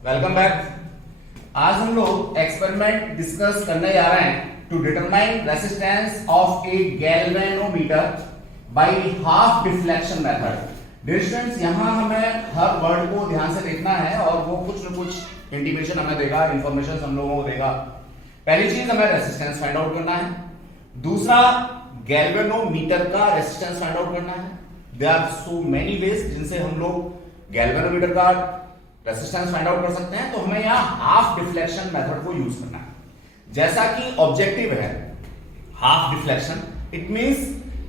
Welcome back. आज हम लोग एक्सपेरिमेंट डिस्कस करने जा रहे हैं to determine resistance of a galvanometer by half deflection method. Distance यहां हमें हर वर्ड को ध्यान से देखना है और वो कुछ न कुछ इंटीमेशन हमें देगा, इंफॉर्मेशन हम लोगों को देगा। पहली चीज हमें रेसिस्टेंस फाइंड आउट करना है, दूसरा गैल्वेनोमीटर का रेसिस्टेंस फाइंड आउट करना है। There are so many ways जिनसे हम लोग गैल्वेनोमीटर का रेसिस्टेंस फाइंड आउट कर सकते हैं। तो हमें यहां हाफ डिफ्लेक्शन मेथड को यूज करना है। जैसा कि ऑब्जेक्टिव है हाफ डिफ्लेक्शन, इट मींस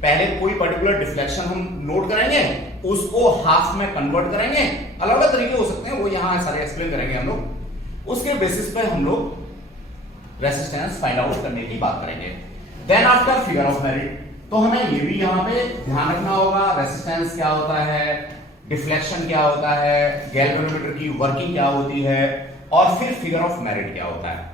पहले कोई पर्टिकुलर डिफ्लेक्शन हम नोट करेंगे, उसको हाफ में कन्वर्ट करेंगे। अलग अलग तरीके हो सकते हैं, वो यहां सारे एक्सप्लेन करेंगे हम लोग। उसके बेसिस पे हम लोग रेसिस्टेंस फाइंड आउट करने की बात करेंगे। Then after figure of merit, तो हमें ये भी यहां पे ध्यान रखना होगा रेसिस्टेंस क्या होता है, डिफ्लेक्शन क्या होता है, गैल्वेनोमीटर की वर्किंग क्या होती है, और फिर फिगर ऑफ मेरिट क्या होता है।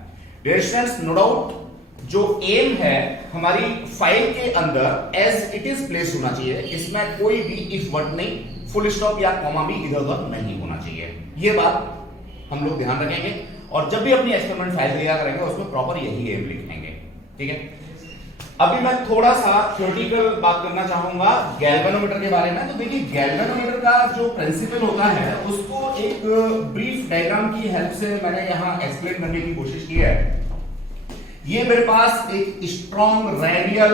डियर स्टूडेंट्स, नो डाउट जो एम है हमारी फाइल के अंदर एज इट इज प्लेस होना चाहिए। इसमें कोई भी इफ वर्ड नहीं, फुल स्टॉप या कॉमा भी इधर उधर नहीं होना चाहिए। ये बात हम लोग ध्यान रखेंगे और जब भी अपनी एक्सपेरिमेंट फाइल तैयार करेंगे उसमें प्रॉपर यही एम लिखेंगे। ठीक है, अभी मैं थोड़ा सा थ्योरेटिकल बात करना चाहूंगा गैल्वेनोमीटर के बारे में। तो देखिए, गैल्वेनोमीटर का जो प्रिंसिपल होता है उसको एक ब्रीफ डायग्राम की हेल्प से मैंने यहां एक्सप्लेन करने की कोशिश की है। ये मेरे पास एक strong radial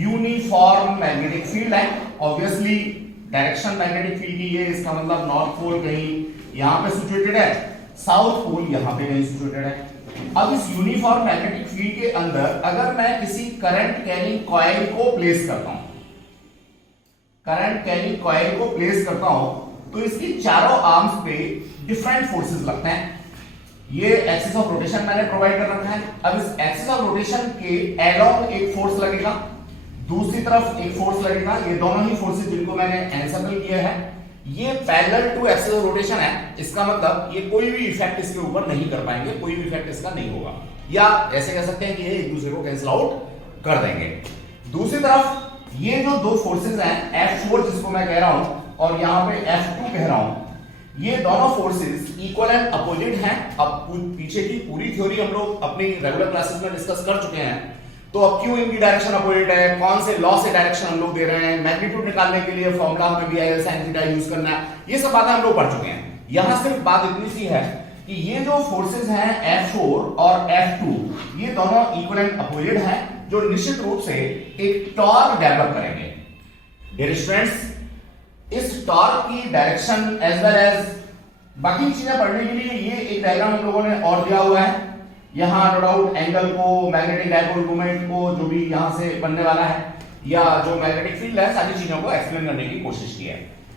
uniform magnetic field है। ऑब्वियसली डायरेक्शन मैग्नेटिक फील्ड की ये, इसका मतलब नॉर्थ पोल कहीं यहां पे सिचुएटेड है, साउथ पोल यहां पे कहीं सिचुएटेड है। अब इस यूनिफॉर्म मैग्नेटिक फील्ड के अंदर अगर मैं किसी करंट कैरिंग कॉइल को प्लेस करता हूं, करंट कैरिंग कॉइल को प्लेस करता हूं, तो इसकी चारों आर्म्स पे डिफरेंट फोर्सेस लगते हैं। ये एक्सिस ऑफ रोटेशन मैंने प्रोवाइड कर रखा है। अब इस एक्सिस ऑफ रोटेशन के अलोंग एक फोर्स लगेगा, दूसरी तरफ एक फोर्स लगेगा। ये दोनों ही फोर्सेस जिनको मैंने एनसेंबल किया है, ये parallel to axis of rotation है। इसका मतलब ये कोई भी इफेक्ट इसके ऊपर नहीं कर पाएंगे, कोई भी इफेक्ट इसका नहीं होगा, या ऐसे कह सकते हैं कि ये एक दूसरे को कैंसिल आउट कर देंगे। दूसरी तरफ ये जो दो फोर्सेस हैं, F4 जिसको मैं कह रहा हूं और यहां पे F2 कह रहा हूं, ये दोनों फोर्सेस इक्वल एंड अपोजिट हैं। अब पीछे की पूरी थ्योरी हम लोग अपनी रेगुलर क्लासेस में डिस्कस कर चुके हैं। तो अब क्यों इनकी डायरेक्शन अपोजिट है, कौन से लॉ से डायरेक्शन हम लोग दे रहे हैं, मैग्नीट्यूड निकालने के लिए फॉर्मूला हमें VIL sin थीटा यूज करना है, ये सब बातें हम लोग पढ़ चुके हैं। यहां सिर्फ बात इतनी सी है कि ये जो फोर्सेस हैं F4 और F2, ये दोनों इक्वल एंड अपोजिट हैं, जो निश्चित रूप से एक टॉर्क डेवलप करेंगे। डियर स्टूडेंट्स, इस टॉर्क की डायरेक्शन एज वेल एज बाकी चीजें पढ़ने के लिए ये एक डायग्राम हम लोगों ने और दिया हुआ है। यहां नो डाउट एंगल को, मैग्नेटिक डायपोल मोमेंट को, जो भी यहां से बनने वाला है, या जो मैग्नेटिक फील्ड है, सारी चीजों को एक्सप्लेन करने की कोशिश की है।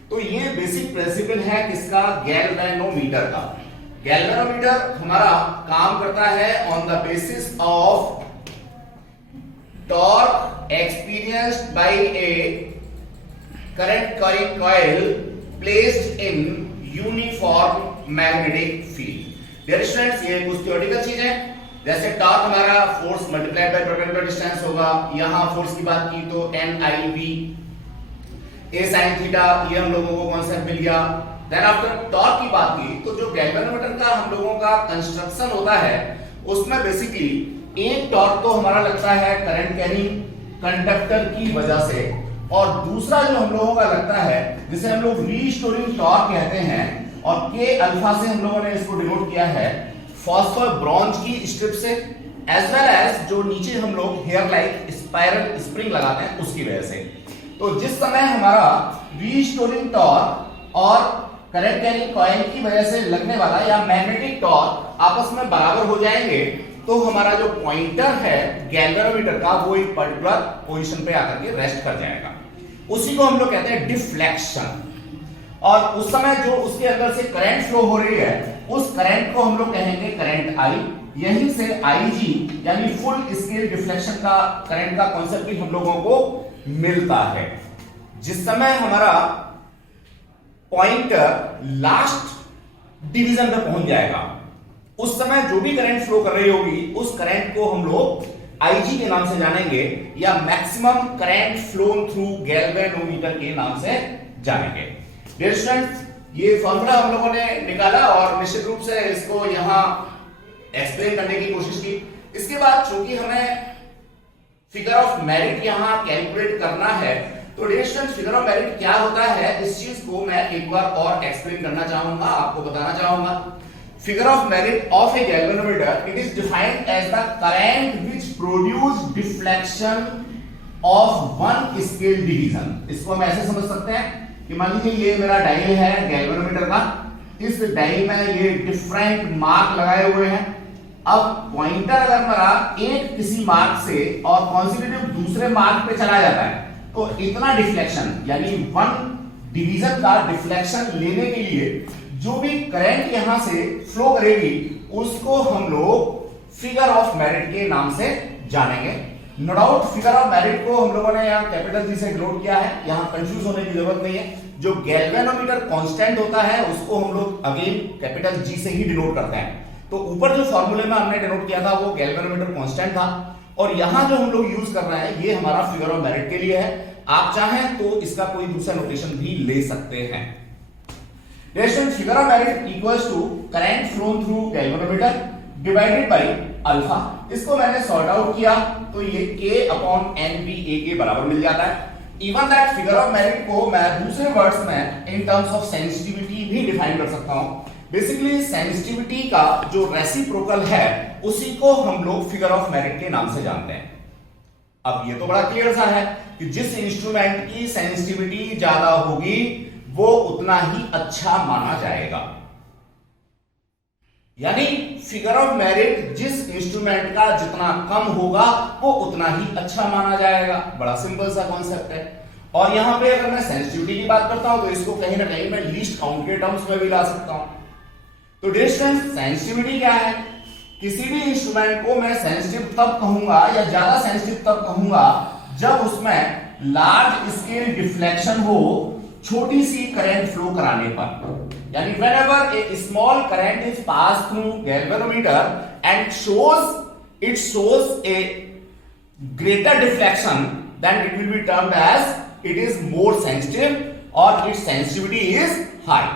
तो ये बेसिक प्रिंसिपल है किसका, गैल्वेनोमीटर का। गैल्वेनोमीटर हमारा काम करता है on the basis of torque experienced bye A current carrying coil placed in uniform magnetic field। Dear students, ये कुछ theoretical चीज है। जैसे टॉर्क हमारा force multiplied by perpendicular distance होगा। यहां फोर्स की बात की तो NIV, A sin थीटा, ये हम लोगों को कॉन्सेप्ट मिल गया। देन आफ्टर टॉर्क की बात की तो जो गैल्वेनोमीटर का हम लोगों का कंस्ट्रक्शन होता है, उसमें बेसिकली एक टॉर्क तो हमारा लगता है करंट कैरिंग कंडक्टर की वजह से, और दूसरा जो हम लोगों का लगता है जिसे हम लोग रीस्टोरिंग टॉर्क कहते हैं, और के अल्फा से हम लोगों ने इसको डिनोट किया है फॉस्फर ब्रॉन्ज की स्ट्रिप से, एज वेल एज जो नीचे हम लोग हेयर लाइक स्पाइरल स्प्रिंग लगाते हैं उसकी वजह से। तो जिस समय हमारा रीस्टोरिंग टॉर्क और करंट कैरिंग कॉइल की वजह से लगने वाला या मैग्नेटिक टॉर्क आपस में बराबर हो जाएंगे, तो हमारा जो पॉइंटर है गैल्वेनोमीटर का, वो एक पर्टिकुलर पोजीशन पे आकर के रेस्ट कर जाएगा। उसी को हम लोग कहते हैं डिफ्लेक्शन। और उस समय जो उसके अंदर से करंट फ्लो हो रही है, उस करंट को हम लोग कहेंगे करंट I। यहीं से IG यानी फुल स्केल डिफ्लेक्शन का करंट का कॉन्सेप्ट भी हम लोगों को मिलता है। जिस समय हमारा पॉइंटर लास्ट डिवीजन पे पहुंच जाएगा, उस समय जो भी करंट फ्लो कर रही होगी, उस करंट को हम लोग IG के नाम से जानेंगे, या maximum current flow through galvanometer के नाम से जानेंगे। डियर स्टूडेंट्स, ये फॉर्मूला हम लोगों ने निकाला और निश्चित रूप से इसको यहां एक्सप्लेन करने की कोशिश की। इसके बाद चूंकि हमें फिगर ऑफ मेरिट यहां कैलकुलेट करना है, तो dear students figure of merit क्या होता है इस चीज को मैं एक बार और एक्सप्लेन करना चाहूंगा, आपको बताना चाहूंगा। Figure of merit of a galvanometer, it is defined as the current which produce deflection of one scale division. इसको हम ऐसे समझ सकते हैं कि मान लीजिए ये मेरा डायल है गैल्वेनोमीटर का, इस डायल में ये डिफरेंट मार्क लगाए हुए हैं। अब पॉइंटर अगर मेरा एक किसी मार्क से और कॉन्सिक्यूटिव दूसरे मार्क पे चला जाता है, तो इतना डिफ्लेक्शन यानी वन डिवीजन का डिफ्लेक्शन लेने के लिए जो भी करंट यहां से फ्लो करेगी उसको हम लोग फिगर ऑफ मेरिट के नाम से जानेंगे। No doubt figure of merit को हम लोगों ने यहाँ कैपिटल जी से डिनोट किया है, यहाँ कंफ्यूज होने की जरूरत नहीं है। जो गैल्वेनोमीटर कांस्टेंट होता है उसको हम लोग अगेन कैपिटल जी से ही डिनोट करते हैं। तो ऊपर जो फॉर्मूले में हमने डिनोट किया था वो गैल्वेनोमीटर कांस्टेंट था, और यहां जो हम लोग यूज कर रहे हैं ये हमारा फिगर ऑफ मेरिट के लिए है। आप चाहें तो इसका कोई दूसरा नोटेशन भी ले सकते हैं। Figure of merit equals to current flown through galvanometer divided by alpha. इसको मैंने सॉर्ट आउट किया तो ये K अपॉन NBA के बराबर मिल जाता है। Even that figure of merit को मैं दूसरे वर्ड्स में इन टर्म्स ऑफ सेंसिटिविटी भी डिफाइन कर सकता हूं। बेसिकली सेंसिटिविटी का जो रेसिप्रोकल है उसी को हम लोग फिगर ऑफ मेरिट के नाम से जानते हैं। अब ये तो बड़ा क्लियर सा है कि जिस इंस्ट्रूमेंट की सेंसिटिविटी ज्यादा होगी वो उतना ही अच्छा माना जाएगा, यानी फिगर ऑफ मेरिट जिस इंस्ट्रूमेंट का जितना कम होगा वो उतना ही अच्छा माना जाएगा। बड़ा सिंपल सा कॉन्सेप्ट है। और यहां पे अगर मैं सेंसिटिविटी की बात करता हूं तो इसको कहीं ना कहीं मैं लीस्ट काउंट के टर्म्स में भी ला सकता हूं। तो डिस्टेंस सेंसिटिविटी क्या है? किसी भी इंस्ट्रूमेंट को मैं सेंसिटिव तब कहूंगा या ज्यादा सेंसिटिव तब कहूंगा जब उसमें लार्ज स्केल डिफ्लेक्शन हो छोटी सी करंट फ्लो कराने पर, यानी whenever a small current is passed through galvanometer and it shows a greater deflection, then it will be termed as it is more sensitive or its sensitivity is high.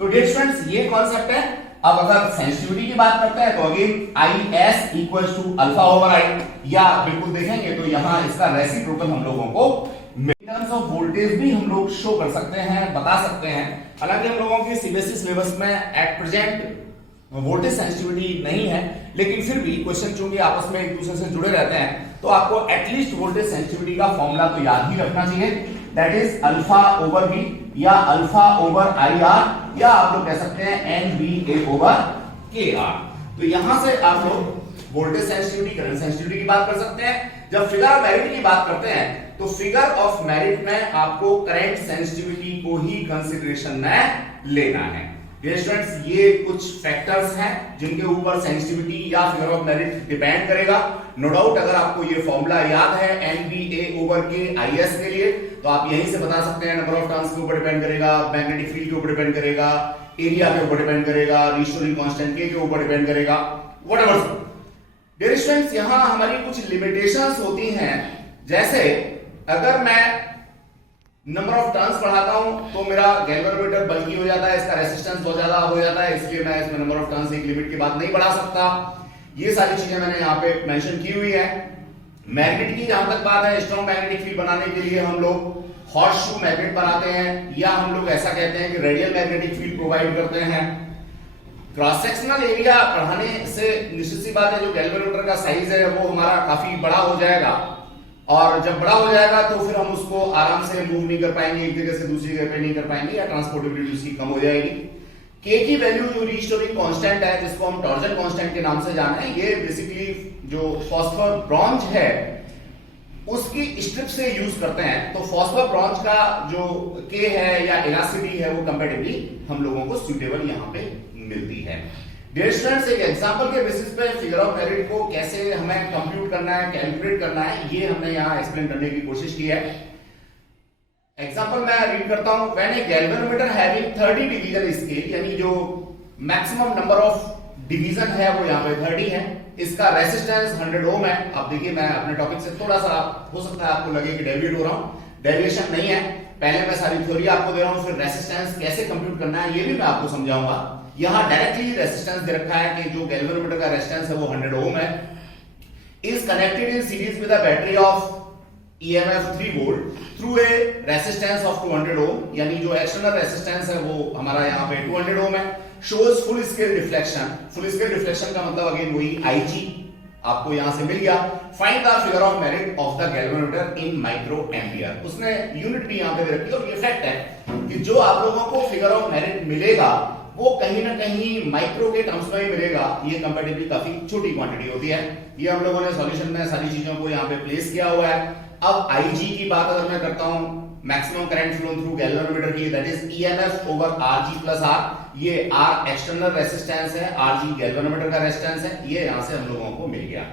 तो dear students ये concept है। अब अगर sensitivity की बात करते हैं तो again IS equals to alpha over I, या बिल्कुल देखेंगे तो यहां इसका रेसिप्रोकल हम लोगों को टर्म्स ऑफ वोल्टेज भी हम लोग शो कर सकते हैं, बता सकते हैं। हालांकि हम लोगों की सीबीएसई सिलेबस में एट प्रेजेंट वोल्टेज सेंसिटिविटी नहीं है, लेकिन फिर भी क्वेश्चन चूंकि आपस में एक दूसरे से जुड़े रहते हैं तो आपको एटलीस्ट वोल्टेज सेंसिटिविटी का फॉर्मूला तो याद ही रखना चाहिए। That is alpha over B या अल्फा ओवर आई आर, या आप लोग कह सकते हैं NBA ओवर KR। तो यहां से आप लोग वोल्टेज सेंसिटिविटी, करंट सेंसिटिविटी की बात कर सकते हैं। जब फिगर ऑफ मेरिट की बात करते हैं तो फिगर ऑफ मेरिट में आपको करंट सेंसिटिविटी को ही कंसीडरेशन में लेना है। डियर स्टूडेंट्स ये कुछ फैक्टर्स हैं जिनके ऊपर सेंसिटिविटी या फिगर ऑफ मेरिट डिपेंड करेगा। नो डाउट अगर आपको ये फॉर्मूला याद है NBA ओवर के IS के लिए तो आप यहीं से बता सकते हैं। नंबर ऑफ टर्न्स के ऊपर डिपेंड करेगा, मैग्नेटिक फील्ड के ऊपर डिपेंड करेगा, एरिया के ऊपर डिपेंड करेगा, रीस्टोरिंग कांस्टेंट के ऊपर डिपेंड करेगा, व्हाटएवर। डियर स्टूडेंट्स यहां हमारी कुछ लिमिटेशंस होती हैं, जैसे अगर मैं नंबर ऑफ टर्न्स बढ़ाता हूं तो मेरा गैल्वेनोमीटर बल्की हो जाता है, इसका रेजिस्टेंस बहुत ज्यादा हो जाता है, इसलिए मैं इसमें नंबर ऑफ टर्न्स एक लिमिट के बाद नहीं बढ़ा सकता। ये सारी चीजें मैंने यहाँ पे मेंशन की हुई है। मैग्नेट की जहां तक बात है, स्ट्रॉन्ग मैग्नेटिक फील्ड बनाने के लिए हम लोग हॉर्स शू मैग्नेट बनाते हैं, या हम लोग ऐसा कहते हैं कि रेडियल मैग्नेटिक फील्ड प्रोवाइड करते हैं। क्रॉस सेक्शनल एरिया बढ़ाने से निश्चित सी बात है जो गैल्वेनोमीटर का साइज है वो हमारा काफी बड़ा हो जाएगा, और जब बड़ा हो जाएगा तो फिर हम उसको आराम से मूव नहीं कर पाएंगे, एक जगह से दूसरी जगह पे नहीं कर पाएंगे, या ट्रांसपोर्टेबिलिटी उसकी कम हो जाएगी। K की वैल्यू जो रीस्टोरिंग कांस्टेंट है, जिसको हम टॉर्जन कांस्टेंट के नाम से जाने हैं, ये बेसिकली जो फॉस्फर ब्रॉन्ज है उसकी स्ट्रिप से यूज करते हैं। तो फॉस्फर ब्रॉन्ज का जो K है या इलास्टिसिटी है वो कंपैरेटिवली हम लोगों को सुटेबल यहाँ पे मिलती है। डियर स्टूडेंट्स एक एग्जांपल के बेसिस पे फिगर ऑफ मेरिट को कैसे हमें कंप्यूट करना है, कैलकुलेट करना है, ये हमने यहाँ एक्सप्लेन करने की कोशिश की है। एग्जांपल मैं रीड करता हूं। When A galvanometer having 30 division scale, यानी जो मैक्सिमम नंबर ऑफ डिवीजन है वो यहाँ पे 30 है, इसका रेजिस्टेंस 100 ओम है। अब देखिए मैं अपने टॉपिक से थोड़ा सा हो सकता है आपको लगे कि डेविएट हो रहा हूं, डेविएशन नहीं है। पहले मैं सारी थ्योरी आपको दे रहा हूं, फिर रेसिस्टेंस कैसे कंप्यूट करना है ये भी मैं आपको समझाऊंगा। यहां डायरेक्टली रेसिस्टेंस दे रखा है कि जो गैल्वेनोमीटर का रेजिस्टेंस है वो 100 ओम है, is connected in series with a battery of EMF 3 volt through a resistance of 200 ओम, यानी जो एक्सटर्नल रेसिस्टेंस है वो हमारा यहाँ पे 200 ओम है। Shows full scale reflection, full scale reflection का मतलब अगेन वही IG आपको यहां से मिल गया। Find the figure of merit of the galvanometer in micro ampere, उसने यूनिट भी यहां पे दे रखी है, और ये फैक्ट है कि जो आप लोगों को फिगर ऑफ मेरिट मिलेगा वो कहीं ना कहीं माइक्रो के टर्म्स में ही मिलेगा, ये कंपैरेटिवली काफी छोटी क्वांटिटी होती है। ये हम लोगों ने सॉल्यूशन में सारी चीजों को यहाँ पे प्लेस किया हुआ है। अब IG की बात अगर मैं करता हूं, maximum current flow through galvanometer की, that is EMF over RG plus R, ये R एक्सटर्नल रेजिस्टेंस है, RG गैल्वेनोमीटर का रेजिस्टेंस है, ये यहां से हम लोगों को मिल गया।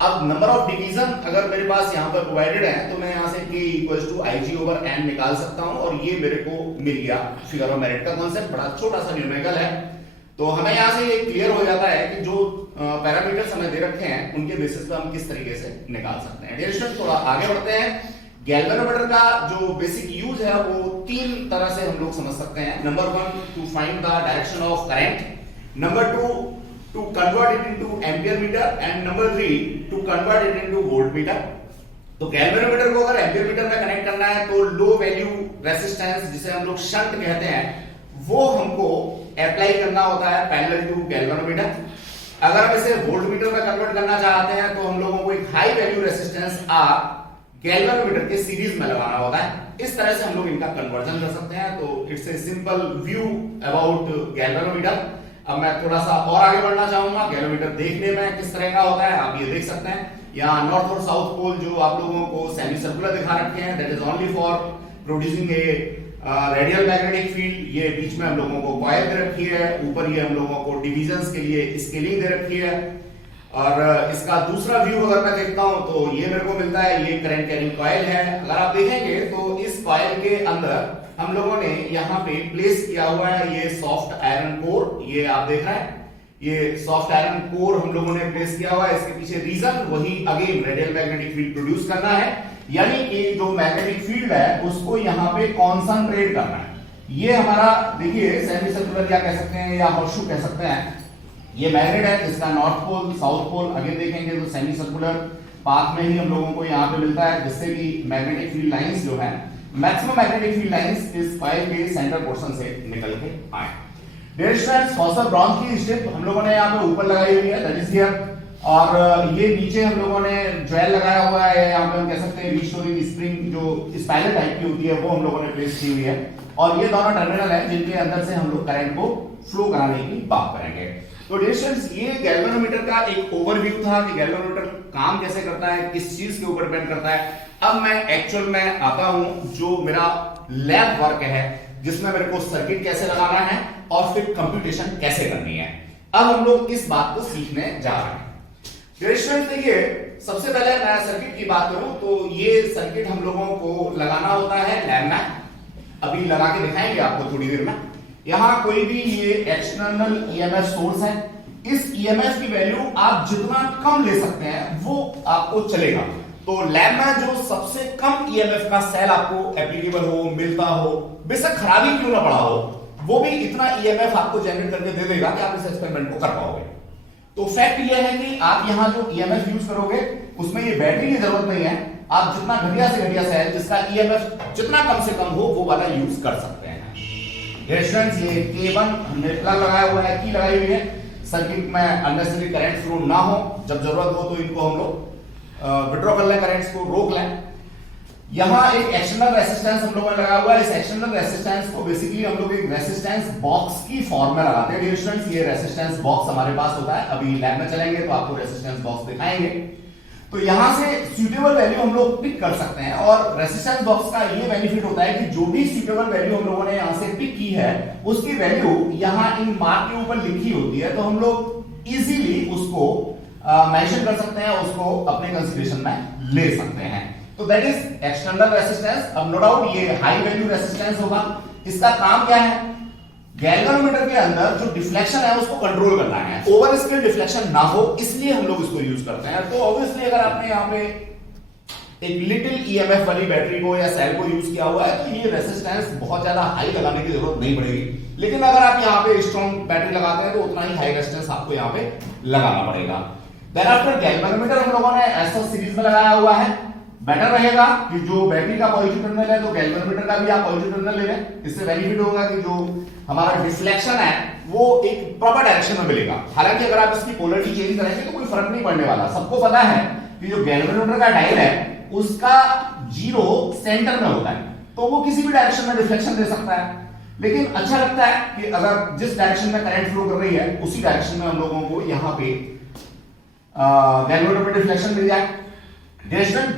अब नंबर ऑफ डिवीजन अगर मेरे पास यहां पर प्रोवाइडेड है तो मैं यहां से K equals to IG over N निकाल सकता हूं, और ये मेरे को मिल गया फिगर ऑफ मेरिट का कॉन्सेप्ट। बड़ा छोटा सा न्यूमेरिकल है, तो हमें यहां से ये क्लियर हो जाता है कि जो पैरामीटर्स हमें दे रखे हैं उनके बेसिस पे हम किस तरीके से निकाल सकते हैं। डियर स्टूडेंट, थोड़ा आगे बढ़ते हैं। गैल्वेनोमीटर का जो बेसिक यूज है वो तीन तरह से हम लोग समझ सकते हैं। Number 1 to find the direction of current, number 2 to convert it into ampere meter, and number 3 to convert it into volt meter. तो गैल्वेनोमीटर को अगर एम्पियर मीटर में कनेक्ट करना है तो लो वैल्यू रेजिस्टेंस, जिसे हम लोग शंट कहते हैं, वो हमको अप्लाई करना होता है पैरेलल टू गैल्वेनोमीटर। अगर हम इसे वोल्ट मीटर में कन्वर्ट करना चाहते हैं तो हम लोगों को एक high value resistance R galvanometer के सीरीज में लगाना होता है। इस तरह से हम लोग इनका कन्वर्जन कर सकते हैं। तो it's a simple view about galvanometer. अब मैं थोड़ा सा और आगे बढ़ना चाहूंगा। गैल्वेनोमीटर देखने में किस तरह का होता है आप ये देख सकते हैं। यहाँ नॉर्थ और साउथ पोल जो आप लोगों को सेमी सर्कुलर दिखा रखे हैं, that is only for producing A radial magnetic field. ये बीच में हम लोगों को कॉइल दे रखी है, ऊपर ये हम लोगों को डिविजन्स के लिए स्केलिंग दे रखी है। और इसका दूसरा व्यू अगर मैं देखता हूं तो ये मेरे को मिलता है, ये करंट कैरिंग कॉइल है। अगर आप देखेंगे तो इस कॉइल के अंदर हम लोगों ने यहाँ पे प्लेस किया हुआ है ये सॉफ्ट आयरन कोर, ये आप देख रहे हैं, ये सॉफ्ट आयरन कोर हम लोगों ने प्लेस किया हुआ है। इसके पीछे रीजन वही again radial magnetic field produce करना है, यानी कि जो मैग्नेटिक फील्ड है उसको यहाँ पे कॉन्सेंट्रेट करना है। ये हमारा देखिए सेमी सर्कुलर या कह सकते हैं या हॉर्सशू कह सकते हैं, ये मैग्नेट है जिसका नॉर्थ पोल साउथ पोल अगर देखेंगे तो सेमी सर्कुलर पाथ में ही हम लोगों को यहाँ पे मिलता है, जिससे कि मैग्नेटिक फील्ड लाइंस जो है, मैक्सिमम मैग्नेटिक फील्ड लाइंस इस कॉइल के सेंटर पोर्शन से निकल के आए। डियर स्टूडेंट्स, फॉस्फर ब्रॉन्ज की स्ट्रिप हम लोगों ने यहाँ पे ऊपर लगाई हुई है, दैट इज हियर, और ये नीचे हम लोगों ने ज्वेल लगाया हुआ है, यहाँ पे हम कह सकते हैं रीस्टोरिंग स्प्रिंग जो स्पाइरल टाइप की होती है वो हम लोगों ने प्लेस की हुई है। और ये दोनों टर्मिनल है जिनके अंदर से हम लोग करंट को फ्लो कराने की बात करेंगे। तो डियर स्टूडेंट्स, ये गैल्वेनोमीटर का एक ओवरव्यू था कि गैल्वेनोमीटर काम कैसे करता है, किस चीज के ऊपर डिपेंड करता है। अब मैं एक्चुअल में आता हूं, जो मेरा लैब वर्क है जिसमें मेरे को सर्किट कैसे लगाना है और फिर कंप्यूटेशन कैसे करनी है। अब हम लोग इस बात को सीखने जा रहे हैं। डियर स्टूडेंट्स, देखिए सबसे पहले मैं सर्किट की बात करूं तो ये सर्किट हम लोगों को लगाना होता है लैब में, अभी लगा के दिखाएंगे आपको थोड़ी देर में। यहां कोई भी ये एक्सटर्नल EMF सोर्स है, इस EMF की वैल्यू आप जितना कम ले सकते हैं वो आपको चलेगा। तो लैब में जो सबसे कम EMF का सेल आपको एप्लीकेबल हो, मिलता हो, बेशक खराबी क्यों ना पड़ा हो, वो भी इतना EMF आपको जनरेट करके दे देगा कि आप इस एक्सपेरिमेंट को कर पाओगे। तो फैक्ट ये है कि आप यहां जो EMF यूज करोगे उसमें ये बैटरी की जरूरत नहीं है, आप जितना घटिया से घटिया सेल जिसका EMF जितना कम से कम हो वो वाला यूज कर सकते हैं। स्टूडेंट्स, ये K1 हमने प्लग लगाया हुआ है, की लगाई हुई है, सर्किट में अननेसेसरी करंट फ्लो ना हो, जब जरूरत हो तो इनको हम लोग विड्रॉ कर लें, करंट्स को रोक लें। यहां एक एक्सटर्नल रेजिस्टेंस हम लोगों ने लगाया हुआ है, इस एक्सटर्नल रेजिस्टेंस को बेसिकली हम लोग एक रेजिस्टेंस बॉक्स की फॉर्म में लगाते हैं। स्टूडेंट्स, ये रेजिस्टेंस बॉक्स हमारे पास होता है, अभी लैब में चलेंगे तो आपको रेजिस्टेंस बॉक्स दिखाएंगे। तो यहां से सुटेबल वैल्यू हम लोग पिक कर सकते हैं, और रेजिस्टेंस बॉक्स का ये बेनिफिट होता है कि जो भी सुटेबल वैल्यू हम लोगों ने यहां से पिक की है उसकी वैल्यू यहां इन मार्क के ऊपर लिखी होती है, तो हम लोग इजीली उसको मेंशन कर सकते हैं, उसको अपने कंसीडरेशन में ले सकते हैं। तो दैट इज एक्सटर्नल रेजिस्टेंस। अब नो डाउट ये हाई वैल्यू रेजिस्टेंस होगा। इसका काम क्या है, गैल्वेनोमीटर के अंदर जो डिफ्लेक्शन है उसको कंट्रोल करना है, ओवर स्केल डिफ्लेक्शन ना हो, इसलिए हम लोग इसको यूज करते हैं। तो ऑब्वियसली अगर आपने यहाँ पे एक लिटिल ईएमएफ वाली बैटरी को या सेल को यूज किया हुआ है, तो ये रेसिस्टेंस बहुत ज्यादा हाई लगाने की जरूरत नहीं पड़ेगी। लेकिन अगर आप यहाँ पे स्ट्रॉन्ग बैटरी लगाते हैं तो उतना ही हाई रेजिस्टेंस आपको यहाँ पे लगाना पड़ेगा। देन आफ्टर गैल्वेनोमीटर हम लोगों ने ऐसा सीरीज में लगाया हुआ है। बेटर रहेगा कि जो बैटरी का पॉजिटिव टर्मिनल है तो गैल्वेनोमीटर का भी आप पॉजिटिव टर्मिनल ले लें। इससे बेनिफिट होगा कि जो हमारा डिफ्लेक्शन है वो एक प्रॉपर डायरेक्शन में मिलेगा। हालांकि अगर आप इसकी पोलरिटी चेंज करेंगे तो कोई फर्क नहीं पड़ने वाला। सबको पता है कि जो गैल्वेनोमीटर का डायल है उसका जीरो सेंटर में होता है, तो वो किसी भी डायरेक्शन में डिफ्लेक्शन दे सकता है। लेकिन अच्छा लगता है कि अगर जिस डायरेक्शन में करंट फ्लो कर रही है उसी डायरेक्शन में हम लोगों को यहाँ पे गैल्वेनोमीटर में डिफ्लेक्शन मिल जाए।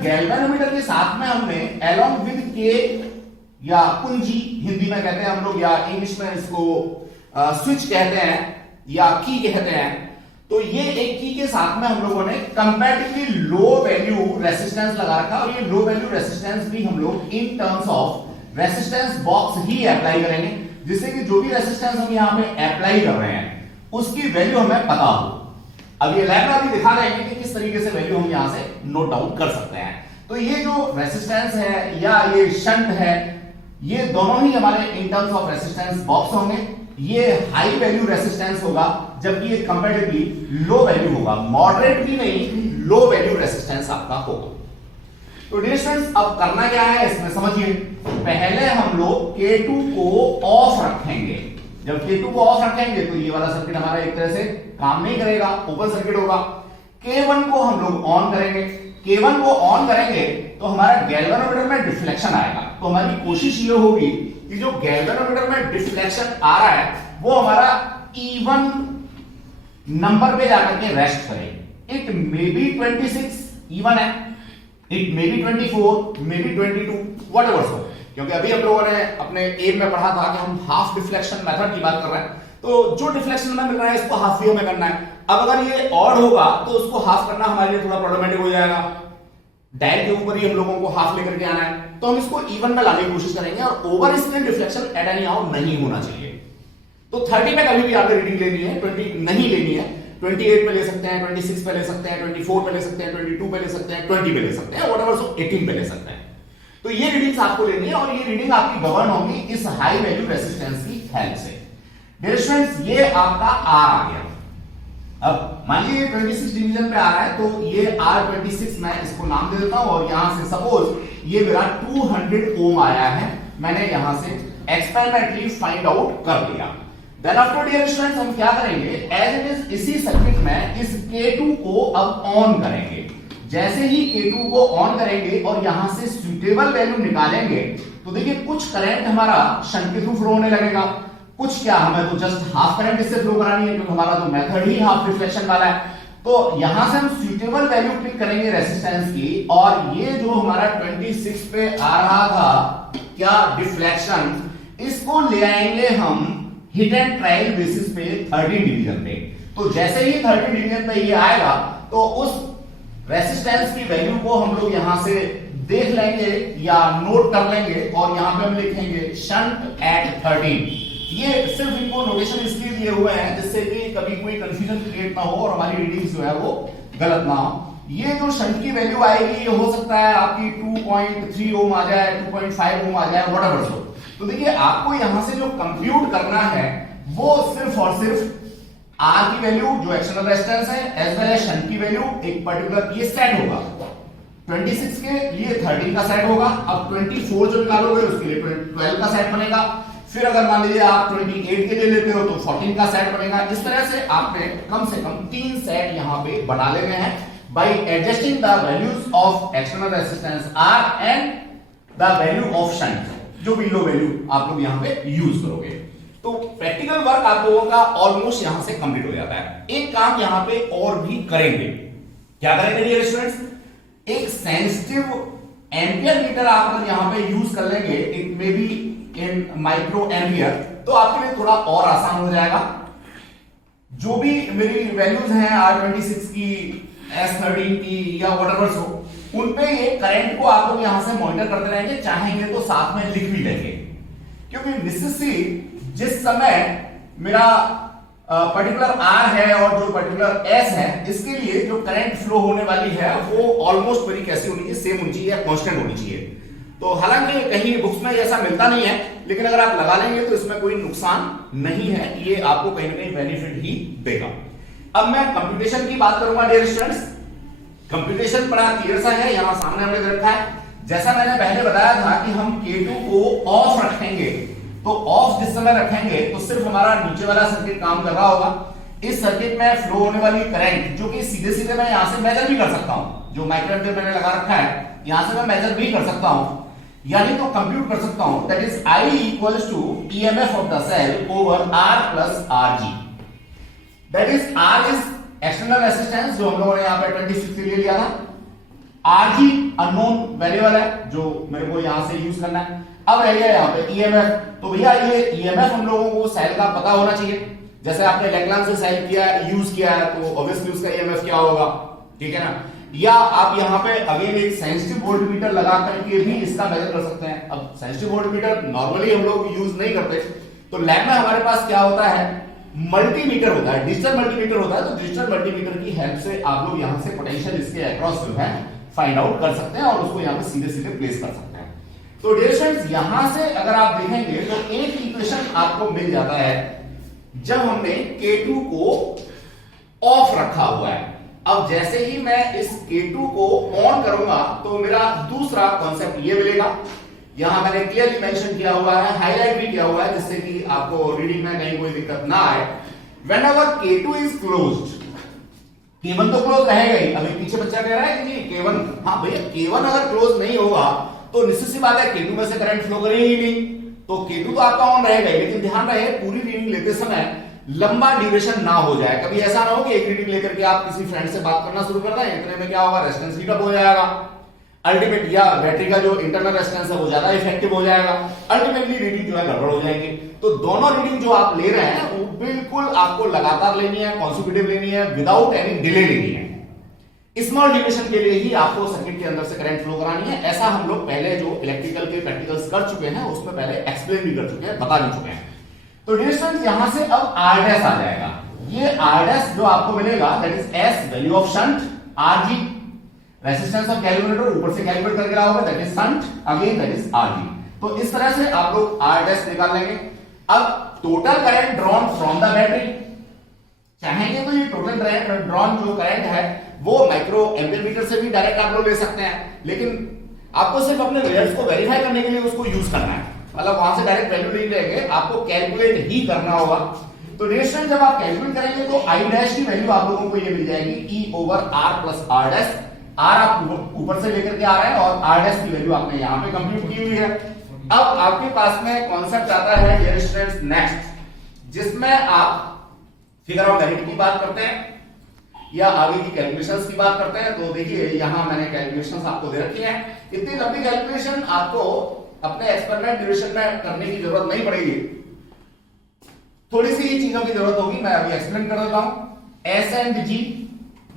गैल्वेनोमीटर के साथ में हमने अलोंग विद के या कुंजी हिंदी में कहते हैं हम लोग, या इंग्लिश में इसको स्विच कहते हैं या की कहते हैं, तो ये एक की के साथ में हम लोगों ने कंपैरेटिवली लो वैल्यू रेसिस्टेंस लगा रखा। और ये लो वैल्यू रेसिस्टेंस भी हम लोग in terms of resistance box he apply करेंगे, जिससे कि जो भी रेसिस्टेंस हम यहाँ पे अप्लाई कर रहे हैं उसकी वैल्यू हमें पता हो। अब ये लैब में अभी दिखा देंगे कि किस तरीके से वैल्यू हम यहां से नोट डाउन कर सकते हैं। तो ये जो रेसिस्टेंस है या ये शंट है, ये दोनों ही हमारे in terms of resistance box होंगे। ये हाई वैल्यू रेसिस्टेंस होगा जबकि ये कंपैरेटिवली लो वैल्यू होगा। मॉडरेट भी नहीं, लो वैल्यू रेसिस्टेंस आपका होगा। तो डियर स्टूडेंट्स, अब करना क्या है इसमें समझिए। पहले हम लोग K2 को ऑफ रखेंगे। जब K2 को ऑफ रखेंगे तो ये वाला सर्किट हमारा एक तरह से काम नहीं करेगा, ओपन सर्किट होगा। K1 को हम लोग ऑन करेंगे। K1 को ऑन करेंगे तो हमारा गैल्वेनोमीटर में डिफ्लेक्शन आएगा। तो हमारी कोशिश ये होगी कि जो गैल्वेनोमीटर में डिफ्लेक्शन आ रहा है वो हमारा इवन नंबर पे जाकर के रेस्ट करे। इट मे बी 26 इवन है, it may be 24, may be 22, whatever so. क्योंकि अभी हम लोगों ने अपने एम में पढ़ा था कि हम हाफ डिफ्लेक्शन मेथड की बात कर रहे हैं, तो जो डिफ्लेक्शन में मिल रहा है इसको हाफ वे में करना है। अब अगर ये ऑड होगा तो उसको हाफ करना हमारे लिए थोड़ा प्रॉब्लमेटिक हो जाएगा। डायल के ऊपर ही हम लोगों को हाफ लेकर के आना है, तो हम इसको इवन में लाने की कोशिश करेंगे और over screen deflection at any how नहीं होना चाहिए। तो 30 पे कभी भी आपने रीडिंग लेनी है, 20 नहीं लेनी है। 28 पे ले सकते हैं, 26 पे ले सकते हैं, 24 पे ले सकते हैं, 22 पे ले सकते हैं, 20 पे ले सकते हैं, व्हाटएवर सो 18 पे ले सकते हैं। तो ये रीडिंग्स आपको लेनी है और ये रीडिंग आपकी गवर्न होगी इस हाई वैल्यू रेसिस्टेंस की हेल्प से। डियर स्टूडेंट्स, ये आपका आर आ गया। अब मान लीजिए 26 डिवीजन पे आ रहा है तो ये R26 मैं इसको नाम दे देता हूं और यहां से सपोज ये मेरा 200 ओम आया है, मैंने यहां से एक्सपेरिमेंटली फाइंड आउट कर लिया। देन आफ्टर डियर स्टूडेंट्स हम क्या करेंगे, एज इट इज इसी सर्किट में इस K2 को अब ऑन करेंगे। जैसे ही K2 को ऑन करेंगे और यहां से सुटेबल वैल्यू निकालेंगे तो देखिए कुछ करंट हमारा शंट के थ्रू फ्लो होने लगेगा, कुछ क्या हमें तो जस्ट हाफ करंट इससे फ्लो करानी है क्योंकि हमारा तो मेथड ही हाफ रिफ्लेक्शन वाला है। तो यहां से हम सुटेबल वैल्यू पिक करेंगे रेसिस्टेंस की और ये जो हमारा 26 पे आ रहा था क्या डिफ्लेक्शन, इसको ले आएंगे हम हिट एंड ट्रायल बेसिस पे 13 डिवीजन पे। तो जैसे ही 13 डिवीजन पे ये आएगा तो उस रेसिस्टेंस की वैल्यू को हम लोग यहां से देख लेंगे या नोट कर लेंगे और यहां पे हम लिखेंगे शंट एट 13। ये सिर्फ इनको नोटेशन इसलिए दिए हुए हैं जिससे कि कभी कोई कंफ्यूजन क्रिएट ना हो और हमारी रीडिंग्स जो है वो गलत ना हो। ये जो शंट की वैल्यू आएगी ये हो सकता है आपकी 2.3 ओम आ जाए, 2.5 ओम आ जाए, व्हाटएवर सो। तो देखिए आपको यहां से जो कंप्यूट करना है वो सिर्फ और सिर्फ आर की वैल्यू जो एक्सटर्नल रेजिस्टेंस है एज वेल एज शंट की वैल्यू एक पर्टिकुलर ये सेट होगा। 26 के लिए 13 का सेट होगा। अब 24 जो निकालोगे उसके लिए 12 का सेट बनेगा। फिर अगर मान लीजिए आप 28 के लिए लेते हो तो 14 का सेट बनेगा। इस तरह से आपने कम से कम 3 सेट यहां पे बना लेने हैं bye adjusting the values of external resistance R and the value of shunt, जो भी लो वैल्यू आप लोग यहां पे यूज करोगे। तो प्रैक्टिकल वर्क आप लोगों का ऑलमोस्ट यहां से कंप्लीट हो जाता है। एक काम यहां पे और भी करेंगे, क्या करेंगे डियर स्टूडेंट्स, एक सेंसिटिव एम्पियर मीटर आप अगर यहां पे यूज कर लेंगे, it may be in micro ampere, तो आपके लिए थोड़ा और आसान हो जाएगा। जो भी मेरी वैल्यूज हैं R26 की, S13 की या व्हाटएवर सो, उन पे ये करंट को आप लोग यहां से मॉनिटर करते रहेंगे, चाहेंगे तो साथ में लिख भी लेंगे। क्योंकि निश्चित जिस समय मेरा पर्टिकुलर आर है और जो पर्टिकुलर एस है, इसके लिए जो करंट फ्लो होने वाली है वो ऑलमोस्ट मेरी कैसी होनी चाहिए, सेम होनी चाहिए या कांस्टेंट होनी चाहिए। तो हालांकि कहीं बुक्स में ऐसा मिलता नहीं है, लेकिन अगर आप लगा लेंगे तो इसमें कोई नुकसान नहीं है, ये आपको कहीं ना कहीं बेनिफिट ही देगा। अब मैं कंप्यूटेशन की बात करूंगा डियर स्टूडेंट्स। कंप्यूटेशन बड़ा क्लियर सा है, यहां सामने हमने रखा है। जैसा मैंने पहले बताया था कि हम K2 को ऑफ रखेंगे, तो ऑफ जिस समय रखेंगे तो सिर्फ हमारा नीचे वाला सर्किट काम कर रहा होगा। इस सर्किट में फ्लो होने वाली करंट जो कि सीधे सीधे मैं यहां से मेजर भी कर सकता हूं, जो माइक्रोएम्पियर मैंने लगा रखा है यहां से मैं मेजर भी कर सकता हूं, यानी तो कंप्यूट कर सकता हूं। That is I equals to EMF of the cell over R plus RG। That is R is external resistance जो हम लोगों ने यहां पे 26 ले लिया था, RG अननोन वेरिएबल है जो मेरे को यहां से यूज करना है। अब रह गया यहाँ पे EMF, तो भैया ये EMF हम लोगों को सेल का पता होना चाहिए। जैसे आपने लेग्रांज से सेल किया यूज किया है तो ऑब्वियसली उसका EMF क्या होगा, ठीक है ना। या आप यहाँ पे अगेन एक सेंसिटिव वोल्टमीटर लगा करके भी इसका मेजर कर सकते हैं। अब सेंसिटिव वोल्टमीटर नॉर्मली हम लोग यूज नहीं करते, तो लैब में हमारे पास क्या होता है, मल्टीमीटर होता है, डिजिटल मल्टीमीटर होता है। तो डिजिटल मल्टीमीटर की हेल्प से आप लोग यहाँ से पोटेंशियल इसके अक्रॉस जो है फाइंड आउट कर सकते हैं और उसको यहाँ पे सीधे सीधे प्लेस कर सकते हैं। तो डियर स्टूडेंट्स यहां से अगर आप देखेंगे तो एक इक्वेशन आपको मिल जाता है जब हमने K2 को ऑफ रखा हुआ है। अब जैसे ही मैं इस K2 को ऑन करूंगा तो मेरा दूसरा कॉन्सेप्ट ये मिलेगा, यहां मैंने क्लियरली मेंशन किया हुआ है, हाईलाइट भी किया हुआ है जिससे कि आपको रीडिंग में कहीं कोई दिक्कत ना आए। Whenever K2 is closed, K1 तो क्लोज रहेगा ही। अभी पीछे बच्चा कह रहा है कि जी K1, हाँ भैया K1 अगर क्लोज नहीं होगा तो निश्चित सी बात है K2 में से करंट फ्लो करेगी ही नहीं, तो K2 तो आपका ऑन रहेगा ही। लेकिन ध्यान रहे पूरी रीडिंग लेते समय लंबा ड्यूरेशन ना हो जाए। कभी ऐसा ना हो कि एक रीडिंग लेकर के आप किसी फ्रेंड से बात करना शुरू कर दें, इतने में क्या होगा, रेजिस्टेंस हीट अप हो जाएगा अल्टीमेट, या बैटरी का जो इंटरनल रेजिस्टेंस है वो ज्यादा इफेक्टिव हो जाएगा, अल्टीमेटली रीडिंग जो है गड़बड़ हो जाएगी। तो दोनों रीडिंग जो आप ले रहे हैं वो बिल्कुल आपको लगातार लेनी है, कॉन्सेक्यूटिव लेनी है, विदाउट एनी डिले लेनी है। स्मॉल ड्यूरेशन के लिए ही आपको सर्किट के अंदर से करंट फ्लो करानी है। ऐसा हम लोग पहले जो इलेक्ट्रिकल के प्रैक्टिकल्स कर चुके हैं उसमें पहले एक्सप्लेन भी कर चुके हैं, बता भी चुके हैं। तो डियर स्टूडेंट्स यहां से अब R डैश आ जाएगा। ये R डैश जो आपको मिलेगा that is S value of shunt, RG resistance of calculator ऊपर से कैलकुलेट करके लाओगे, that is shunt, again that is RG। तो इस तरह से आप लोग R डैश निकाल लेंगे। अब total current drawn from the battery, चाहेंगे तो ये टोटल ड्रॉन जो करंट है वो माइक्रो एम्पीयर मीटर से भी डायरेक्ट आप लोग ले सकते हैं, लेकिन आपको सिर्फ अपने रिजल्ट्स को वेरीफाई करने के लिए उसको यूज करना है। मतलब वहां से डायरेक्ट वैल्यू नहीं लेंगे, आपको कैलकुलेट ही करना होगा। तो रेशियो जब आप कैलकुलेट करेंगे तो I डैश की वैल्यू आप लोगों को ये मिल जाएगी E over R plus R dash. R आप ऊपर से लेकर के आ रहे हैं और R डैश की वैल्यू आपने यहाँ पे कंप्यूट की हुई है। अब आपके पास में कॉन्सेप्ट आता है डियर स्टूडेंट्स नेक्स्ट, जिसमें आप फिगर ऑफ मेरिट की बात करते हैं या आगे की कैलकुलेशंस की बात करते हैं। तो देखिए यहां मैंने कैलकुलेशंस आपको दे रखी है। इतनी लंबी कैलकुलेशन आपको अपने एक्सपेरिमेंट ड्यूरेशन में करने की जरूरत नहीं पड़ेगी, थोड़ी सी ही चीजों की जरूरत होगी। मैं अभी एक्सप्लेन कर देता हूं। S एंड G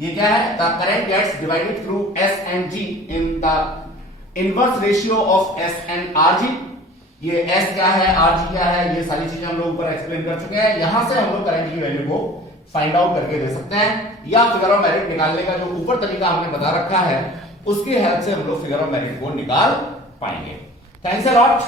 ये क्या है, the current gets divided through S and G in the inverse ratio of S and RG। ये S क्या है, RG क्या है, ये सारी चीजें हम लोग ऊपर एक्सप्लेन कर चुके हैं। यहां से हम लोग करंट की वैल्यू को फाइंड आउट करके दे सकते हैं, या फिगर ऑफ मेरिट निकालने का जो ऊपर तरीका हमने बता रखा है उसकी हेल्प से हम लोग फिगर ऑफ मेरिट को निकाल पाएंगे। Thanks a lot.